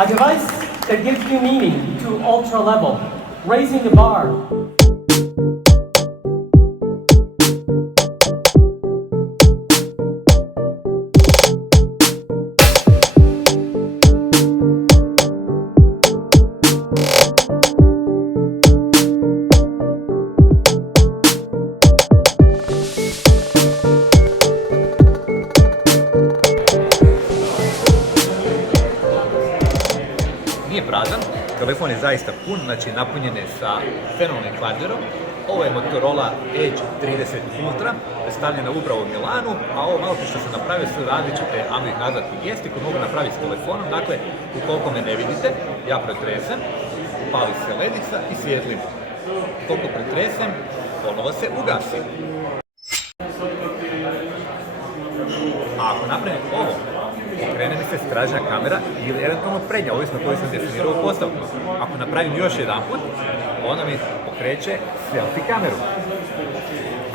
A device that gives new meaning to ultra level, raising the bar. Nije prazan, telefon je zaista pun, znači napunjen je sa fenomenalnim hardwareom. Ovo je Motorola Edge 30 Ultra, stavljena upravo u Milanu, a ovo malo što sam napravio su različite, ajmo ih nazvati, gesti koje mogu napraviti s telefonom. Dakle, ukoliko me ne vidite, ja pretresem, upali se ledica i svijetlim. Ukoliko pretresem, ponovo se ugasi. A ako napravim ovo, okrene mi se stražna kamera ili eventualno prednja, ovisno koju sam definirao u postavku. Ako napravim još jedan put, ona mi pokreće selfie kameru.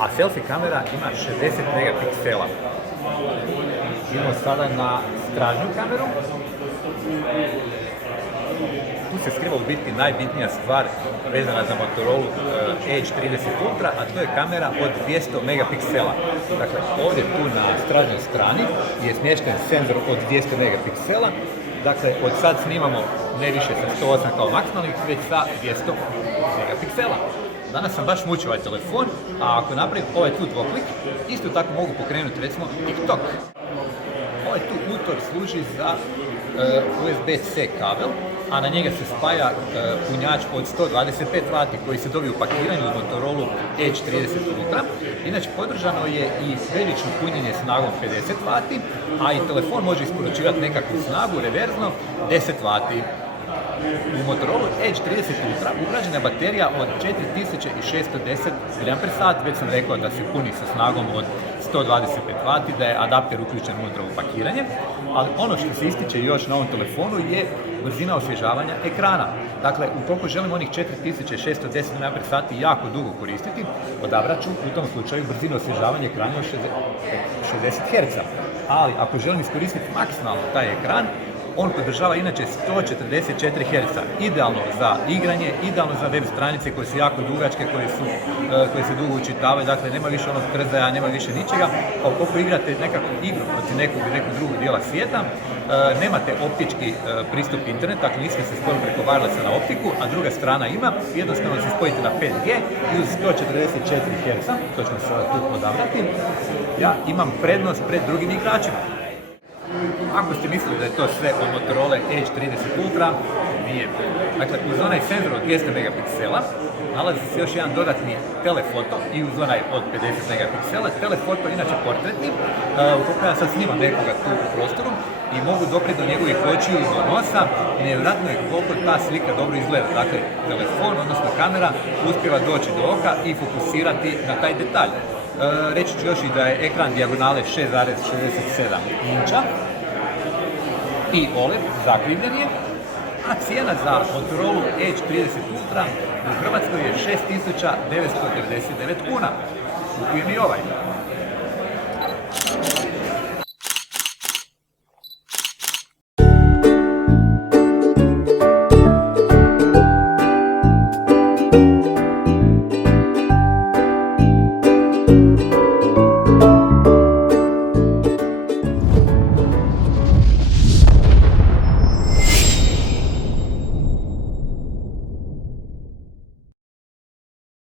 A selfie kamera ima 60 megapiksela. Idemo sada na stražnu kameru. Tu se skriva u biti najbitnija stvar vezana za Motorola Edge 30 Ultra, a to je kamera od 200 megapiksela. Dakle, ovdje tu na stražnjoj strani je smješten senzor od 200 megapiksela. Dakle, od sad snimamo ne više sa 108 kao maksimalni, već sa 200 megapiksela. Danas sam baš mučio ovaj telefon, a ako napravim ovaj tu dvoklik, isto tako mogu pokrenuti recimo TikTok. Ovaj tu utor služi za USB-C kabel, a na njega se spaja punjač od 125 W koji se dobije u pakiranju u Motorola Edge 30 Ultra. Inače, podržano je i sferično punjenje snagom 50 W, a i telefon može isporučivati nekakvu snagu reverzno 10 W. U Motorola Edge 30 Ultra ugrađena je baterija od 4610 mAh, već sam rekao da se puni sa snagom od 125 W, da je adapter uključen unutra u pakiranje, ali ono što se ističe još na ovom telefonu je brzina osvježavanja ekrana. Dakle, ukoliko želim onih 4610 mAh jako dugo koristiti, odabrat ću u tom slučaju brzinu osvježavanja ekrana od 60 Hz. Ali ako želim iskoristiti maksimalno taj ekran, on podržava inače 144 Hz, idealno za igranje, idealno za web stranice koje su jako dugačke, koje se dugo učitavaju, dakle nema više onog trzaja, nema više ničega, pa ukoliko igrate nekakvu igru protiv nekog drugog dijela svijeta, nemate optički pristup internetu, dakle niste se spojili preko wirelessa na optiku, a druga strana ima, jednostavno se spojite na 5G i uz 144 Hz, to ćemo sada tu odabrati, ja imam prednost pred drugim igračima. Ako ste mislili da je to sve od Motorola Edge 30 Ultra, nije. Dakle, uz onaj senzor od 200 megapiksela nalazi se još jedan dodatni telefoto i uz onaj od 50 megapiksela. Telefoto inače portretni, ukoliko ja sad snimam nekoga tu u prostoru i mogu doprijeti do njegovih očiju i do nosa, nevjerojatno je koliko ta slika dobro izgleda. Dakle, telefon, odnosno kamera, uspijeva doći do oka i fokusirati na taj detalj. Reći ću još i da je ekran dijagonale 6,67 inča i OLED zakrivljen je, a cijena za Motorola Edge 30 Ultra u Hrvatskoj je 6.999 kuna. Kupujem i ovaj.